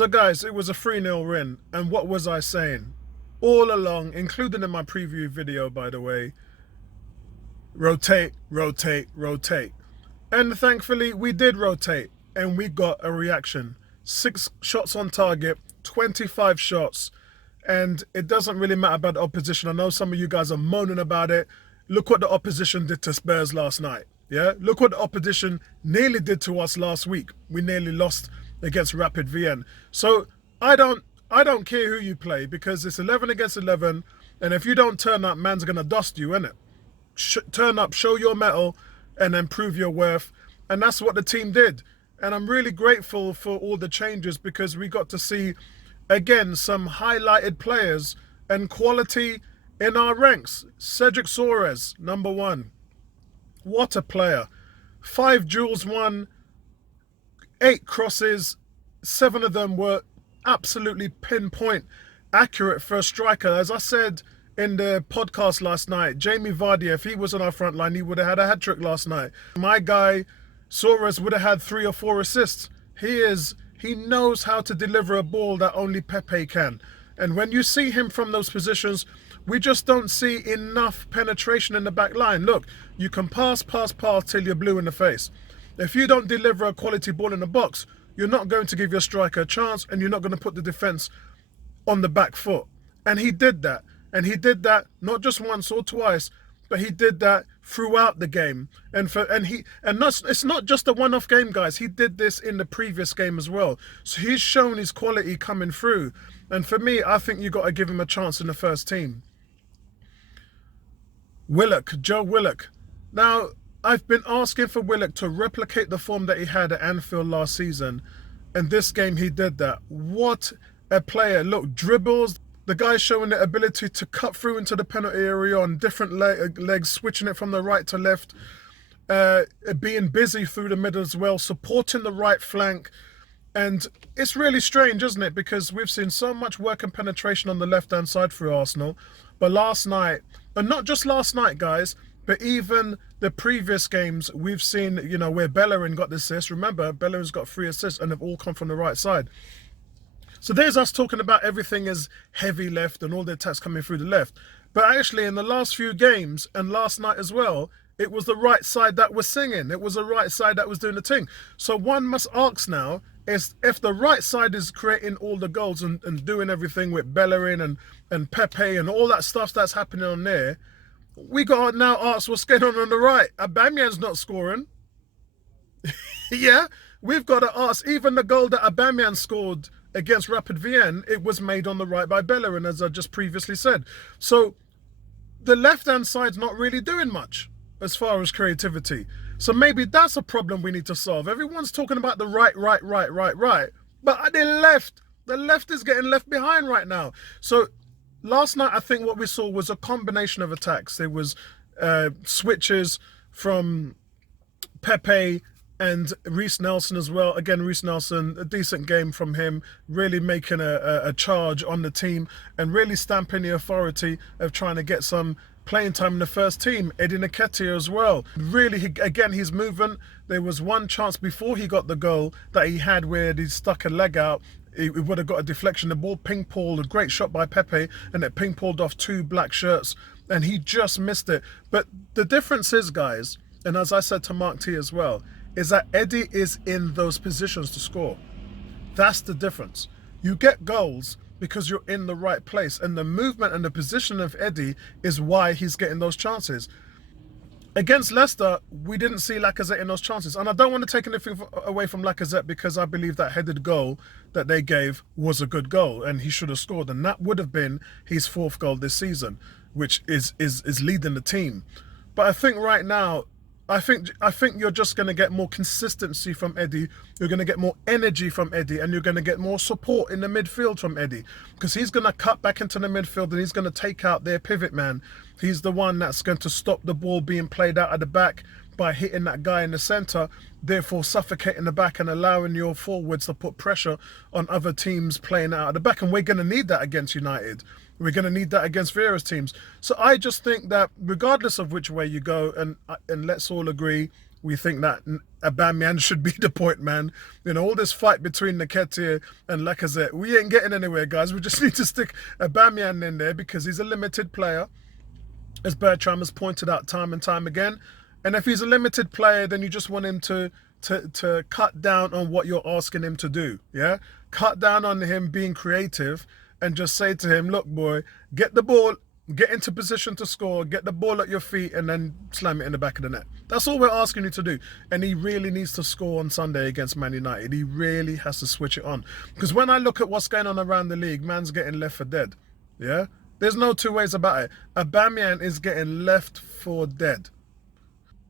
So guys, it was a 3-0 win, and what was I saying? All along, including in my preview video, by the way, rotate, rotate, rotate. And thankfully, we did rotate, and we got a reaction. 6 shots on target, 25 shots, and it doesn't really matter about the opposition. I know some of you guys are moaning about it. Look what the opposition did to Spurs last night. Yeah, look what the opposition nearly did to us last week. We nearly lost against Rapid Vienna. So I don't care who you play, because it's 11 against 11, and if you don't turn up, man's gonna dust you, innit? Turn up, show your mettle, and then prove your worth. And that's what the team did. And I'm really grateful for all the changes, because we got to see, again, some highlighted players and quality in our ranks. Cedric Soares, number 1. What a player. 5 duels won, 8 crosses, 7 of them were absolutely pinpoint accurate for a striker. As I said in the podcast last night, Jamie Vardy, if he was on our front line, he would have had a hat-trick last night. My guy, Soares, would have had 3 or 4 assists. He knows how to deliver a ball that only Pepe can. And when you see him from those positions, we just don't see enough penetration in the back line. Look, you can pass till you're blue in the face. If you don't deliver a quality ball in the box, you're not going to give your striker a chance, and you're not going to put the defence on the back foot. And he did that. And he did that not just once or twice, but he did that throughout the game. It's not just a one-off game, guys. He did this in the previous game as well. So he's shown his quality coming through. And for me, I think you got to give him a chance in the first team. Willock, Joe Willock. Now, I've been asking for Willock to replicate the form that he had at Anfield last season. And this game, he did that. What a player. Look, dribbles. The guy's showing the ability to cut through into the penalty area on different legs, switching it from the right to left, being busy through the middle as well, supporting the right flank. And it's really strange, isn't it? Because we've seen so much work and penetration on the left-hand side through Arsenal. But last night, and not just last night, guys, but even the previous games, we've seen, where Bellerin got the assist. Remember, Bellerin's got 3 assists, and they've all come from the right side. So there's us talking about everything as heavy left and all the attacks coming through the left. But actually, in the last few games and last night as well, it was the right side that was singing. It was the right side that was doing the thing. So one must ask now is, if the right side is creating all the goals and doing everything with Bellerin and Pepe and all that stuff that's happening on there, we got to now ask what's going on the right. Aubameyang's not scoring. Yeah, we've got to ask. Even the goal that Aubameyang scored against Rapid Vienna, it was made on the right by Bellerin, as I just previously said. So the left-hand side's not really doing much as far as creativity. So maybe that's a problem we need to solve. Everyone's talking about the right. But at the left is getting left behind right now. So last night, I think what we saw was a combination of attacks. There was switches from Pepe and Reiss Nelson as well. Again, Reiss Nelson, a decent game from him, really making a charge on the team and really stamping the authority of trying to get some playing time in the first team. Nketiah as well. Really, his movement. There was one chance before he got the goal that he had where he stuck a leg out. He would have got a deflection. The ball ping-ponged, a great shot by Pepe, and it ping-ponged off 2 black shirts, and he just missed it. But the difference is, guys, and as I said to Mark T as well, is that Eddie is in those positions to score. That's the difference. You get goals because you're in the right place, and the movement and the position of Eddie is why he's getting those chances. Against Leicester, we didn't see Lacazette in those chances. And I don't want to take anything away from Lacazette, because I believe that headed goal that they gave was a good goal and he should have scored. And that would have been his 4th goal this season, which is leading the team. But I think right now, I think you're just going to get more consistency from Eddie. You're going to get more energy from Eddie, and you're going to get more support in the midfield from Eddie, because he's going to cut back into the midfield and he's going to take out their pivot man. He's the one that's going to stop the ball being played out at the back by hitting that guy in the centre, therefore suffocating the back and allowing your forwards to put pressure on other teams playing out at the back. And we're going to need that against United. We're going to need that against various teams. So I just think that regardless of which way you go, and let's all agree, we think that Aubameyang should be the point man. You know, all this fight between Nketiah and Lacazette, we ain't getting anywhere, guys. We just need to stick Aubameyang in there because he's a limited player, as Bertram has pointed out time and time again. And if he's a limited player, then you just want him to cut down on what you're asking him to do. Yeah, cut down on him being creative and just say to him, look, boy, get the ball, get into position to score, get the ball at your feet, and then slam it in the back of the net. That's all we're asking you to do. And he really needs to score on Sunday against Man United. He really has to switch it on. Because when I look at what's going on around the league, man's getting left for dead. Yeah? There's no two ways about it. Aubameyang is getting left for dead.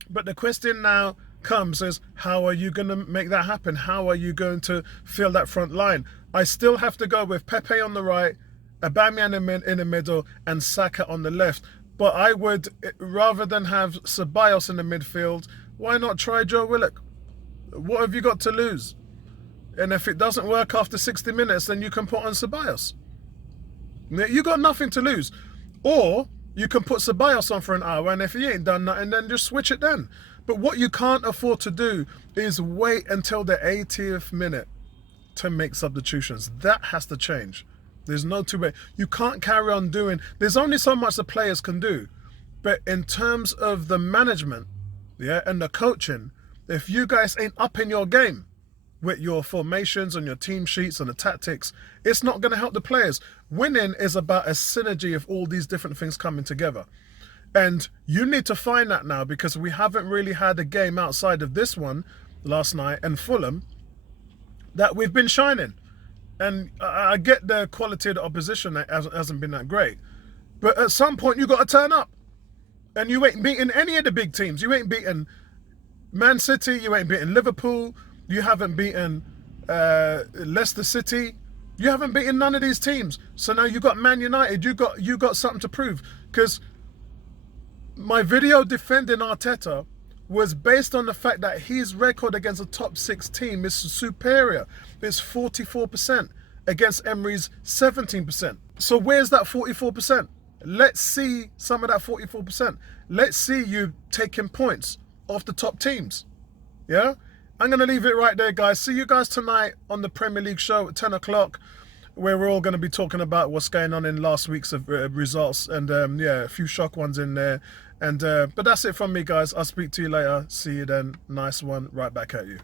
But the question now comes is, how are you going to make that happen? How are you going to fill that front line? I still have to go with Pepe on the right, Aubameyang in the middle, and Saka on the left. But I would, rather than have Ceballos in the midfield, why not try Joe Willock? What have you got to lose? And if it doesn't work after 60 minutes, then you can put on Ceballos. You got nothing to lose. Or you can put Ceballos on for an hour, and if he ain't done nothing, then just switch it then. But what you can't afford to do is wait until the 80th minute to make substitutions. That has to change. There's no two way. You can't carry on doing. There's only so much the players can do. But in terms of the management, yeah, and the coaching, if you guys ain't up in your game with your formations and your team sheets and the tactics, it's not going to help the players. Winning is about a synergy of all these different things coming together. And you need to find that now, because we haven't really had a game outside of this one last night and Fulham that we've been shining. And I get the quality of the opposition that hasn't been that great. But at some point, you got to turn up. And you ain't beating any of the big teams. You ain't beaten Man City. You ain't beaten Liverpool. You haven't beaten Leicester City. You haven't beaten none of these teams. So now you got Man United. You got something to prove. Because my video defending Arteta was based on the fact that his record against a top 6 team is superior. It's 44% against Emery's 17%. So where's that 44%? Let's see some of that 44%. Let's see you taking points off the top teams. Yeah? I'm going to leave it right there, guys. See you guys tonight on the Premier League show at 10 o'clock, where we're all going to be talking about what's going on in last week's results. And yeah, a few shock ones in there. And but that's it from me, guys. I'll speak to you later. See you then. Nice one. Right back at you.